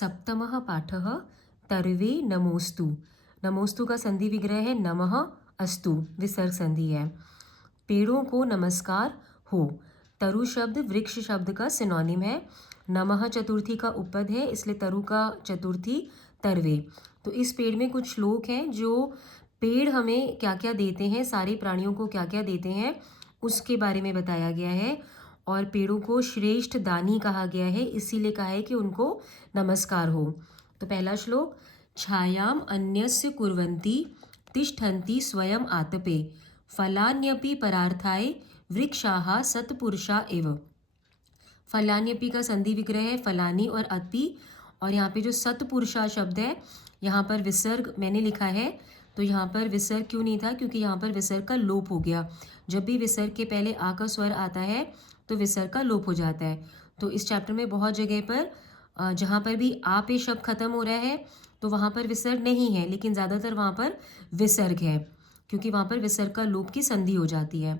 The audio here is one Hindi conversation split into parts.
सप्तमः पाठः तर्वे नमोस्तु। नमोस्तु का संधि विग्रह है नमः अस्तु, विसर्ग संधि है। पेड़ों को नमस्कार हो। तरु शब्द वृक्ष शब्द का सिनोनिम है। नमः चतुर्थी का उपपद है, इसलिए तरु का चतुर्थी तर्वे। तो इस पेड़ में कुछ श्लोक हैं जो पेड़ हमें क्या क्या देते हैं, सारे प्राणियों को क्या क्या देते हैं, उसके बारे में बताया गया है। और पेड़ों को श्रेष्ठ दानी कहा गया है, इसीलिए कहा है कि उनको नमस्कार हो। तो पहला श्लोक, छायाम अन्यस्य कुर्वन्ति तिष्ठन्ति स्वयं आतपे फलान्यपि परार्थाय वृक्षाः सत्पुरुषा एव। फलान्यपि का संधि विग्रह है फलानी और अपि, और यहाँ पे जो सत्पुरुषा शब्द है यहाँ पर विसर्ग मैंने लिखा है, तो यहाँ पर विसर्ग क्यों नहीं था, क्योंकि यहाँ पर विसर्ग का लोप हो गया। जब भी विसर्ग के पहले आ का स्वर आता है तो विसर्ग का लोप हो जाता है। तो इस चैप्टर में बहुत जगह पर जहाँ पर भी आ पे शब्द खत्म हो रहा है तो वहाँ पर विसर्ग नहीं है, लेकिन ज़्यादातर वहाँ पर विसर्ग है, क्योंकि वहाँ पर विसर्ग का लोप की संधि हो जाती है।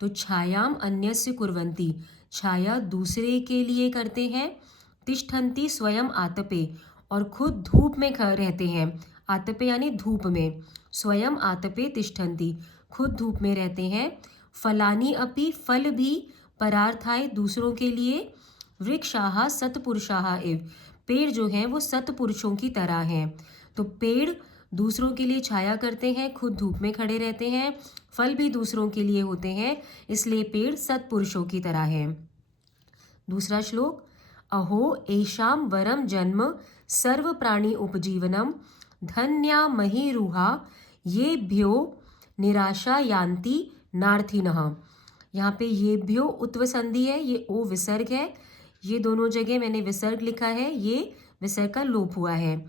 तो छायाम अन्यस्य कुर्वन्ति, छाया दूसरे के लिए करते हैं। तिष्ठन्ति स्वयं आतपे, और खुद धूप में रहते हैं। आतपे यानी धूप में, स्वयं आतपे तिष्ठन्ति, खुद धूप में रहते हैं। फलानी अपि, फल भी, परार्थाय दूसरों के लिए। वृक्षाः सत्पुरुषाः एव, पेड़ जो हैं वो सत्पुरुषों की तरह हैं। तो पेड़ दूसरों के लिए छाया करते हैं, खुद धूप में खड़े रहते हैं, फल भी दूसरों के लिए होते हैं, इसलिए पेड़ सत्पुरुषों की तरह है। दूसरा श्लोक, अहो एषाम वरम जन्म सर्व प्राणी उपजीवनम धन्या महीरुहा ये भ्यो निराशा यान्ति नार्थिनः। यहाँ पे ये भ्यो उत्व संधि है, ये ओ विसर्ग है। ये दोनों जगह मैंने विसर्ग लिखा है, ये विसर्ग का लोप हुआ है।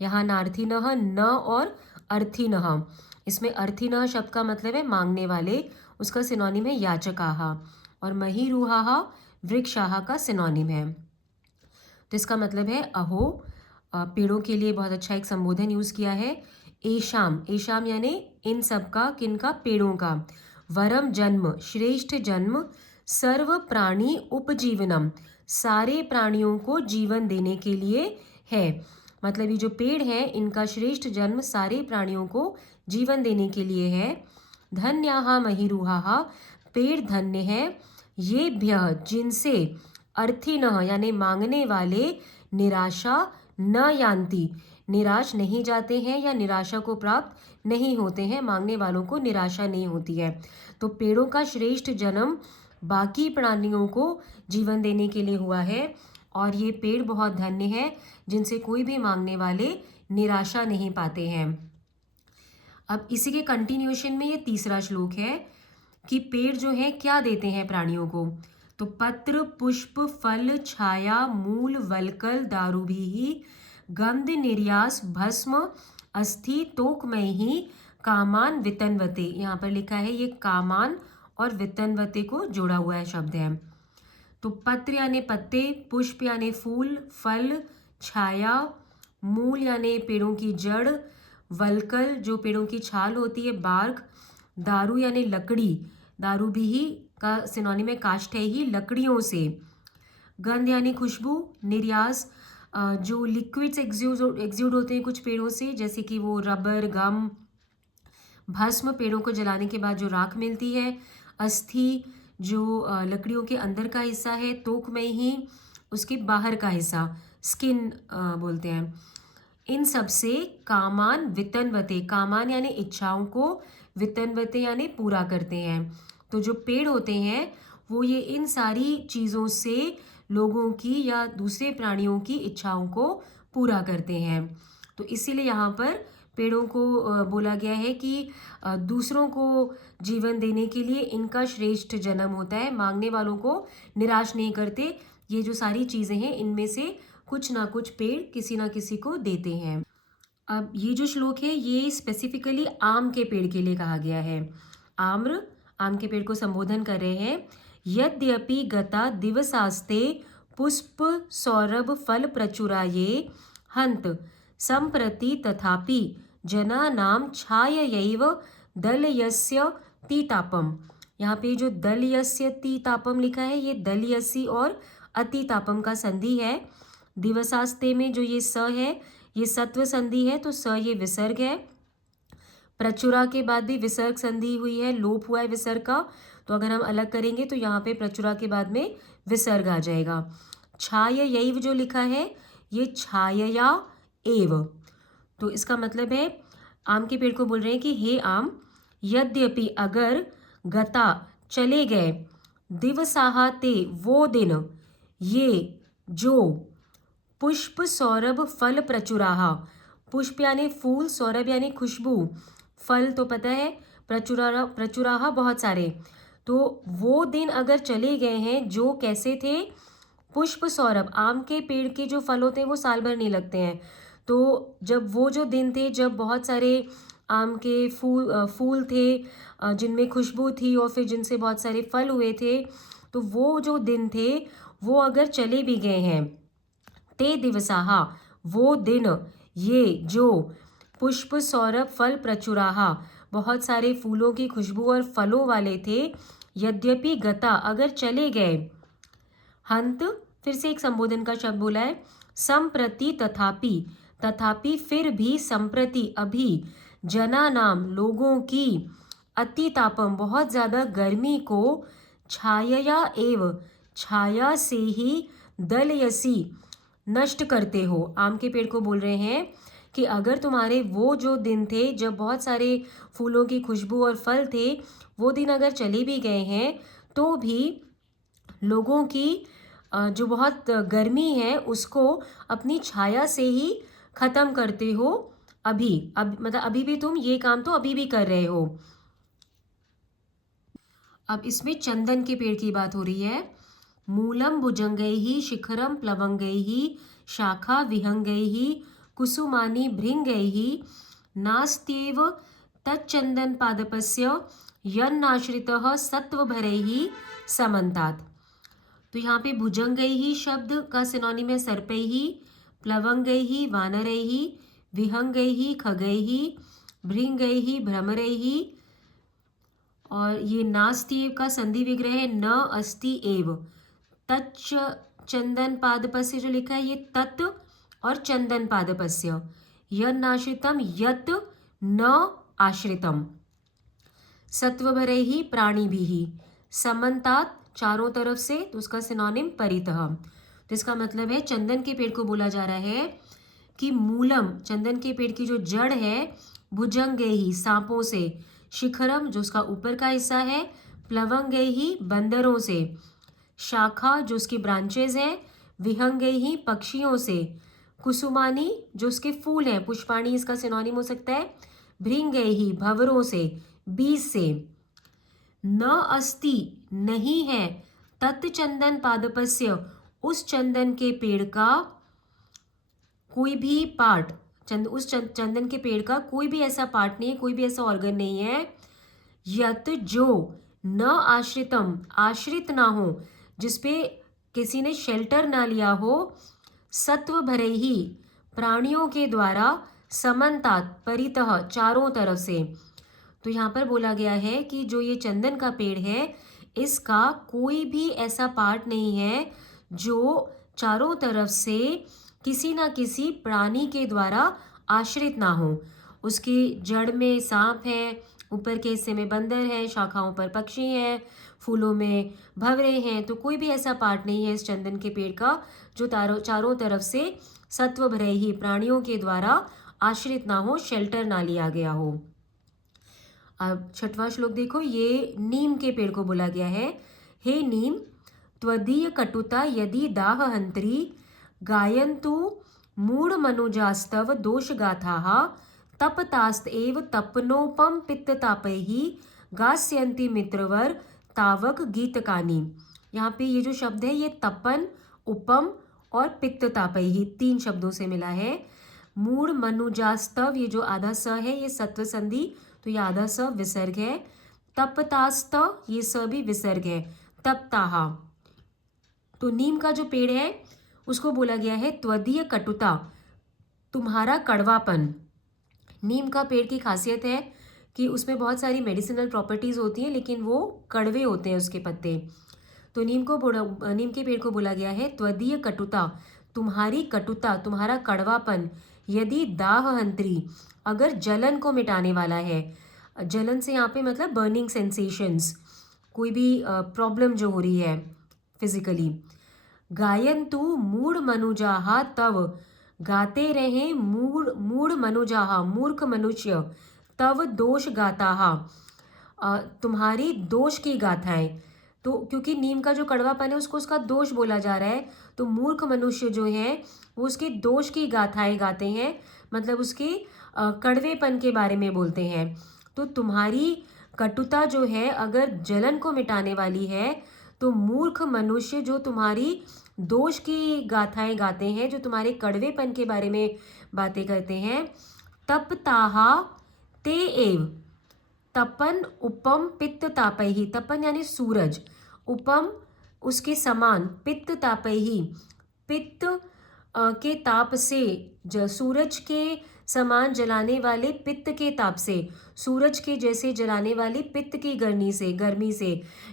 यहाँ नार्थिनः न और अर्थिनः, इसमें अर्थिनः शब्द का मतलब है मांगने वाले, उसका सिनोनिम है याचकाः, और महीरुहाः वृक्षाः का सिनोनिम है। तो इसका मतलब है अहो, पेड़ों के लिए बहुत अच्छा एक संबोधन यूज़ किया है। एशाम, एशाम यानी इन सब का, किन का, पेड़ों का। वरम जन्म, श्रेष्ठ जन्म। सर्व प्राणी उपजीवनम, सारे प्राणियों को जीवन देने के लिए है। मतलब ये जो पेड़ हैं इनका श्रेष्ठ जन्म सारे प्राणियों को जीवन देने के लिए है। धन्याः महीरुहाः, पेड़ धन्य है। ये भ्य, जिनसे, अर्थिनः यानी मांगने वाले, निराशा न यान्ति, निराश नहीं जाते हैं या निराशा को प्राप्त नहीं होते हैं, मांगने वालों को निराशा नहीं होती है। तो पेड़ों का श्रेष्ठ जन्म बाकी प्राणियों को जीवन देने के लिए हुआ है, और ये पेड़ बहुत धन्य है जिनसे कोई भी मांगने वाले निराशा नहीं पाते हैं। अब इसी के कंटिन्यूएशन में ये तीसरा श्लोक है कि पेड़ जो है क्या देते हैं प्राणियों को। तो पत्र पुष्प फल छाया मूल वलकल दारुभिः गंध निर्यास भस्म अस्थि तोकमयि कामान वितन्वते। यहाँ पर लिखा है ये कामान और वितन्वते को जोड़ा हुआ है शब्द है। तो पत्र यानी पत्ते, पुष्प यानी फूल, फल, छाया, मूल यानी पेड़ों की जड़, वलकल जो पेड़ों की छाल होती है, बार्क, दारू यानी लकड़ी, दारू भी का सिनोनिम है काष्ठेयी, लकड़ियों से। गंध यानी खुशबू, निर्यास जो लिक्विड्स एक्सुड होते हैं कुछ पेड़ों से, जैसे कि वो रबर, गम। भस्म, पेड़ों को जलाने के बाद जो राख मिलती है। अस्थि, जो लकड़ियों के अंदर का हिस्सा है। तोक में ही उसके बाहर का हिस्सा, स्किन बोलते हैं। इन सब से कामान वितन्वते, कामान यानी इच्छाओं को, वितन्वते यानी पूरा करते हैं। तो जो पेड़ होते हैं वो ये इन सारी चीज़ों से लोगों की या दूसरे प्राणियों की इच्छाओं को पूरा करते हैं। तो इसीलिए यहाँ पर पेड़ों को बोला गया है कि दूसरों को जीवन देने के लिए इनका श्रेष्ठ जन्म होता है, मांगने वालों को निराश नहीं करते। ये जो सारी चीज़ें हैं इनमें से कुछ ना कुछ पेड़ किसी ना किसी को देते हैं। अब ये जो श्लोक है ये स्पेसिफिकली आम के पेड़ के लिए कहा गया है। आम्र, आम के पेड़ को संबोधन कर रहे हैं। यद्यपि गता दिवसास्ते पुष्प सौरभ फल प्रचुराये हंत संप्रति तथापि जनानां छाययैव दलयस्य तीतापम। यहाँ पे जो दलयस्य तीतापम लिखा है ये दलयसी और अतितापम का संधि है। दिवसास्ते में जो ये स है ये सत्व संधि है, तो स ये विसर्ग है। प्रचुरा के बाद भी विसर्ग संधि हुई है, लोप हुआ है विसर्ग का, तो अगर हम अलग करेंगे तो यहाँ पे प्रचुरा के बाद में विसर्ग आ जाएगा। छाययैव जो लिखा है ये छायया एव, तो इसका मतलब है आम के पेड़ को बोल रहे हैं कि हे आम, यद्यपि अगर गता चले गए, दिवसाहा ते वो दिन, ये जो पुष्प सौरभ फल प्रचुराहा, पुष्प यानी फूल, सौरभ यानी खुशबू, फल तो पता है, प्रचुराहा बहुत सारे, तो वो दिन अगर चले गए हैं जो कैसे थे, पुष्प सौरभ, आम के पेड़ के जो फल होते हैं वो साल भर नहीं लगते हैं, तो जब वो जो दिन थे जब बहुत सारे आम के फूल थे जिनमें खुशबू थी और फिर जिनसे बहुत सारे फल हुए थे, तो वो जो दिन थे वो अगर चले भी गए हैं, ते दिवसाहा वो दिन, ये जो पुष्प सौरभ फल प्रचुराहा बहुत सारे फूलों की खुशबू और फलों वाले थे, यद्यपि गता अगर चले गए, हंत फिर से एक संबोधन का शब्द बोला है, संप्रति तथापि, तथापि फिर भी, संप्रति अभी, जना नाम लोगों की, अतितापम बहुत ज़्यादा गर्मी को, छायया एव छाया से ही, दलयसी नष्ट करते हो। आम के पेड़ को बोल रहे हैं कि अगर तुम्हारे वो जो दिन थे जब बहुत सारे फूलों की खुशबू और फल थे, वो दिन अगर चले भी गए हैं तो भी लोगों की जो बहुत गर्मी है उसको अपनी छाया से ही ख़त्म करते हो। अब मतलब अभी भी तुम ये काम तो अभी भी कर रहे हो। अब इसमें चंदन के पेड़ की बात हो रही है। मूलम भुजंगैः शिखरम प्लवंगैः शाखा विहंगैः कुसुमानि भृंगैः नास्त्येव तच्चंदन पादपस्य यन्नाश्रितः सत्वभरैः समन्तात्। तो यहाँ पे भुजंगैः शब्द का सिनोनिम है सर्पैः, प्लवंगैः वानरैः, विहंगैः खगैः, भृंगैः भ्रमरैः, और ये नास्त्येव का संधि विग्रह है न अस्ति एव। तच्च चंदन पादपस्य जो लिखा है ये तत् और चंदन पादपस्य, यन्नाश्रितम यत् न आश्रितम, सत्वभरैः प्राणिभिः, समन्तात् चारों तरफ से, तो उसका सिनोनिम परितः। तो इसका मतलब है चंदन के पेड़ को बोला जा रहा है कि मूलम, चंदन के पेड़ की जो जड़ है, भुजंगैः सांपों से, शिखरम जो उसका ऊपर का हिस्सा है, प्लवंगैः बंदरों से, शाखा जो उसकी ब्रांचेज हैं, विहंगैः पक्षियों से, कुसुमानी जो उसके फूल हैं, पुष्पाणी इसका सिनोनिम हो सकता है, भृंगैः भंवरों से, बीज से, न अस्ति नहीं है, तत् चंदन पादपस्य उस चंदन के पेड़ का कोई भी पार्ट, उस चंदन के पेड़ का कोई भी ऐसा पार्ट नहीं है, कोई भी ऐसा ऑर्गन नहीं है, यत जो न आश्रितम आश्रित ना हो, जिसपे किसी ने शेल्टर ना लिया हो, सत्व भरे ही प्राणियों के द्वारा, समन्तात परितः चारों तरफ से। तो यहाँ पर बोला गया है कि जो ये चंदन का पेड़ है इसका कोई भी ऐसा पार्ट नहीं है जो चारों तरफ से किसी ना किसी प्राणी के द्वारा आश्रित ना हो। उसकी जड़ में सांप है, ऊपर के हिस्से में बंदर है, शाखाओं पर पक्षी हैं, फूलों में भंवरे हैं, तो कोई भी ऐसा पार्ट नहीं है इस चंदन के पेड़ का जो चारों तरफ से सत्व भरे ही प्राणियों के द्वारा आश्रित ना हो, शेल्टर ना लिया गया हो। अब छठवां श्लोक देखो, ये नीम के पेड़ को बोला गया है। हे नीम, त्वदीय कटुता यदि दाहहंत्री, गायन्तु मूढ़ मनुजास्तव दोष गाथाः, तपतास्त एव तपनोपम पित्ततापैः, गास्यन्ति मित्रवर तावक गीतकानि। यहाँ पे ये जो शब्द है ये तपन, उपम और पित्ततापैः 3 शब्दों से मिला है। मूढ़ मनुजास्तव ये जो आधा स है ये सत्व संधि, तो ये आधा स विसर्ग है। तपतास्त ये स भी विसर्ग है। तपताहा, तो नीम का जो पेड़ है उसको बोला गया है त्वदीय कटुता, तुम्हारा कड़वापन। नीम का पेड़ की खासियत है कि उसमें बहुत सारी मेडिसिनल प्रॉपर्टीज़ होती हैं लेकिन वो कड़वे होते हैं उसके पत्ते। तो नीम के पेड़ को बोला गया है त्वदीय कटुता, तुम्हारी कटुता, तुम्हारा कड़वापन, यदि दाहहंत्री, अगर जलन को मिटाने वाला है। जलन से यहाँ पे मतलब बर्निंग सेंसेशंस, कोई भी प्रॉब्लम जो हो रही है फिजिकली। गायन्तु मूढ़ मनुजाहा तव, गाते रहें मूढ़ मूढ़ मनुजाहा, मूर्ख मनुष्य, तव दोष गाताहा, तुम्हारी दोष की गाथाएं। तो क्योंकि नीम का जो कड़वापन है उसको उसका दोष बोला जा रहा है, तो मूर्ख मनुष्य जो है वो उसके दोष की गाथाएं गाते हैं, मतलब उसके कड़वेपन के बारे में बोलते हैं। तो तुम्हारी कटुता जो है अगर जलन को मिटाने वाली है, तो मूर्ख मनुष्य जो तुम्हारी दोष की गाथाएं गाते हैं, जो तुम्हारे कड़वेपन के बारे में बातें करते हैं। तपताहा ते एव, तपन उपम पित्त तापैहि, तपन यानी सूरज, उपम उसके समान, पित्त तापैहि, पित्त के ताप से, सूरज के समान जलाने वाले पित्त के ताप से, सूरज के जैसे जलाने वाली पित्त की गर्मी से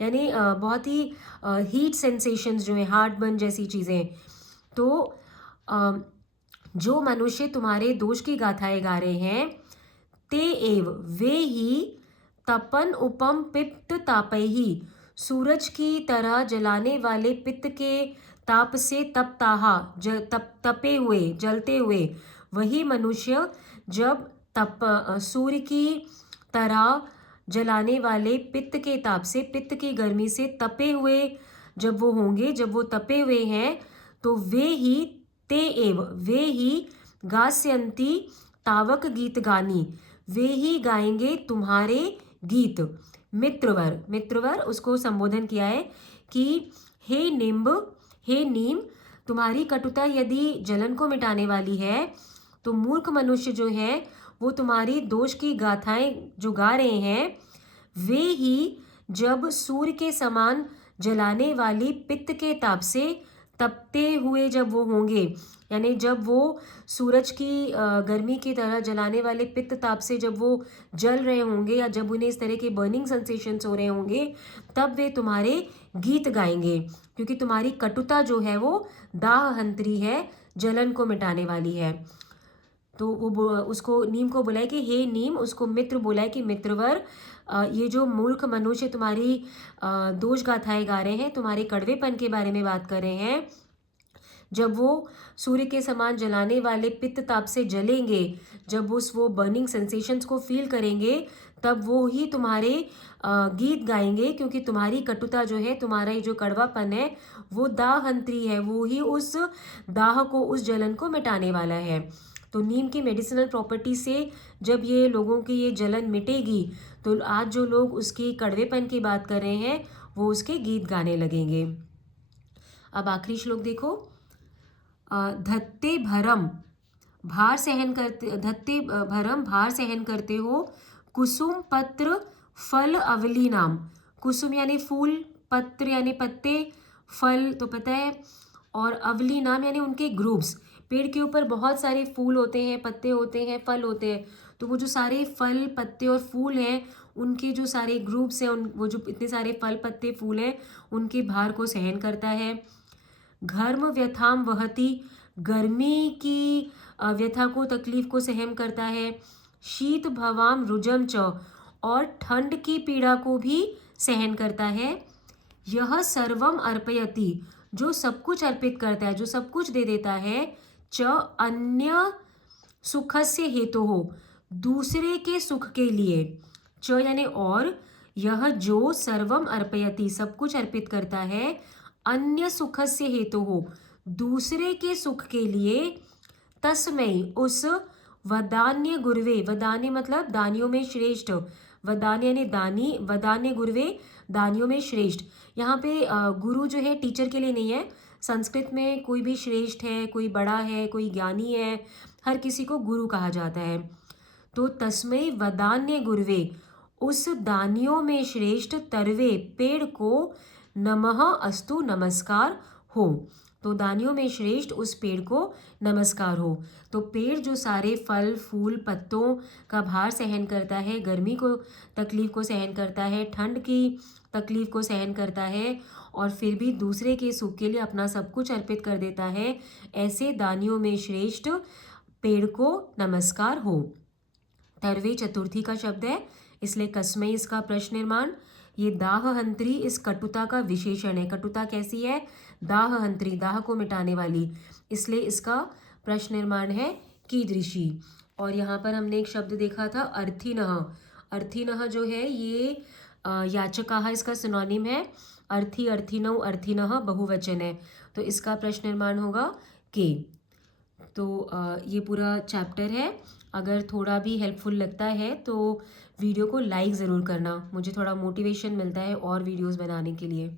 यानी बहुत ही हीट सेंसेशंस जो है, हार्ट बर्न जैसी चीज़ें। तो जो मनुष्य तुम्हारे दोष की गाथाएं गा रहे हैं, ते एव, वे ही, तपन उपम पित्त तापैहि, सूरज की तरह जलाने वाले पित्त के ताप से तपताहा, तपे हुए, जलते हुए, वही मनुष्य जब सूर्य की तरह जलाने वाले पित्त के ताप से, पित्त की गर्मी से तपे हुए जब वो होंगे, जब वो तपे हुए हैं, तो वे ही, ते एव, वे ही, गास्यन्ति तावक गीत गानी, वे ही गाएंगे तुम्हारे गीत। मित्रवर, मित्रवर उसको संबोधन किया है कि हे निम्ब, हे नीम, तुम्हारी कटुता यदि जलन को मिटाने वाली है, तो मूर्ख मनुष्य जो है वो तुम्हारी दोष की गाथाएं जो गा रहे हैं, वे ही जब सूर्य के समान जलाने वाली पित्त के ताप से तपते हुए जब वो होंगे, यानी जब वो सूरज की गर्मी की तरह जलाने वाले पित्त ताप से जब वो जल रहे होंगे, या जब उन्हें इस तरह के बर्निंग सेंसेशंस हो रहे होंगे, तब वे तुम्हारे गीत गाएंगे, क्योंकि तुम्हारी कटुता जो है वो दाहहंत्री है, जलन को मिटाने वाली है। तो वो उसको, नीम को बोला है कि हे नीम, उसको मित्र बोला है कि मित्रवर, ये जो मूर्ख मनुष्य तुम्हारी दोष गाथाएं गा रहे हैं, तुम्हारे कड़वेपन के बारे में बात कर रहे हैं, जब वो सूर्य के समान जलाने वाले पित्त ताप से जलेंगे, जब वो बर्निंग सेंसेशंस को फील करेंगे, तब वो ही तुम्हारे गीत गाएंगे, क्योंकि तुम्हारी कटुता जो है, तुम्हारा ये जो कड़वापन है, वो दाहंत्री है, वो ही उस दाह को, उस जलन को मिटाने वाला है। तो नीम की मेडिसिनल प्रॉपर्टी से जब ये लोगों की ये जलन मिटेगी, तो आज जो लोग उसकी कड़वेपन की बात कर रहे हैं, वो उसके गीत गाने लगेंगे। अब आखिरी श्लोक देखो। धत्ते भरम भार सहन करते, धत्ते भरम भार सहन करते हो, कुसुम पत्र फल अवली नाम, कुसुम यानी फूल, पत्र यानी पत्ते, फल तो पता है, और अवली नाम यानी उनके ग्रुप्स। पेड़ के ऊपर बहुत सारे फूल होते हैं, पत्ते होते हैं, फल होते हैं, तो वो जो सारे फल, पत्ते और फूल हैं, उनके जो सारे ग्रुप्स हैं, वो जो इतने सारे फल, पत्ते, फूल हैं, उनके भार को सहन करता है। घर्म व्यथाम वहति, गर्मी की व्यथा को, तकलीफ को सहन करता है। शीत भवाम रुजम च, और ठंड की पीड़ा को भी सहन करता है। यह सर्वम अर्पयति, जो सब कुछ अर्पित करता है, जो सब कुछ दे देता है। च अन्य सुखस्य हेतु हो, दूसरे के सुख के लिए। च यानी और, यह जो सर्वम अर्पयति, सब कुछ अर्पित करता है, अन्य सुखस्य हेतु हो, दूसरे के सुख के लिए। तस्मै, उस, वदान्य गुरुवे, वदान्य मतलब दानियों में श्रेष्ठ, वदान्य यानी दानी, वदान्य गुरुवे, दानियों में श्रेष्ठ। यहाँ पे गुरु जो है टीचर के लिए नहीं है, संस्कृत में कोई भी श्रेष्ठ है, कोई बड़ा है, कोई ज्ञानी है, हर किसी को गुरु कहा जाता है। तो तस्मै वदान्य गुरुवे, उस दानियों में श्रेष्ठ, तरवे पेड़ को, नमः अस्तु नमस्कार हो। तो दानियों में श्रेष्ठ उस पेड़ को नमस्कार हो। तो पेड़ जो सारे फल फूल पत्तों का भार सहन करता है, गर्मी को तकलीफ को सहन करता है, ठंड की तकलीफ को सहन करता है और फिर भी दूसरे के सुख के लिए अपना सब कुछ अर्पित कर देता है, ऐसे दानियों में श्रेष्ठ पेड़ को नमस्कार हो। तरवे चतुर्थी का शब्द है, इसलिए कसमई इसका प्रश्न निर्माण। ये दाहहंत्री इस कटुता का विशेषण है। कटुता कैसी है? दाहहंत्री, दाह को मिटाने वाली, इसलिए इसका प्रश्न निर्माण है कीदृशी। और यहाँ पर हमने एक शब्द देखा था अर्थिनः। अर्थिनः जो है ये याचकाः इसका सिनोनिम है। अर्थी अर्थिनौ अर्थिनः बहुवचन है, तो इसका प्रश्न निर्माण होगा के। तो ये पूरा चैप्टर है। अगर थोड़ा भी हेल्पफुल लगता है तो वीडियो को लाइक ज़रूर करना, मुझे थोड़ा मोटिवेशन मिलता है और वीडियोस बनाने के लिए।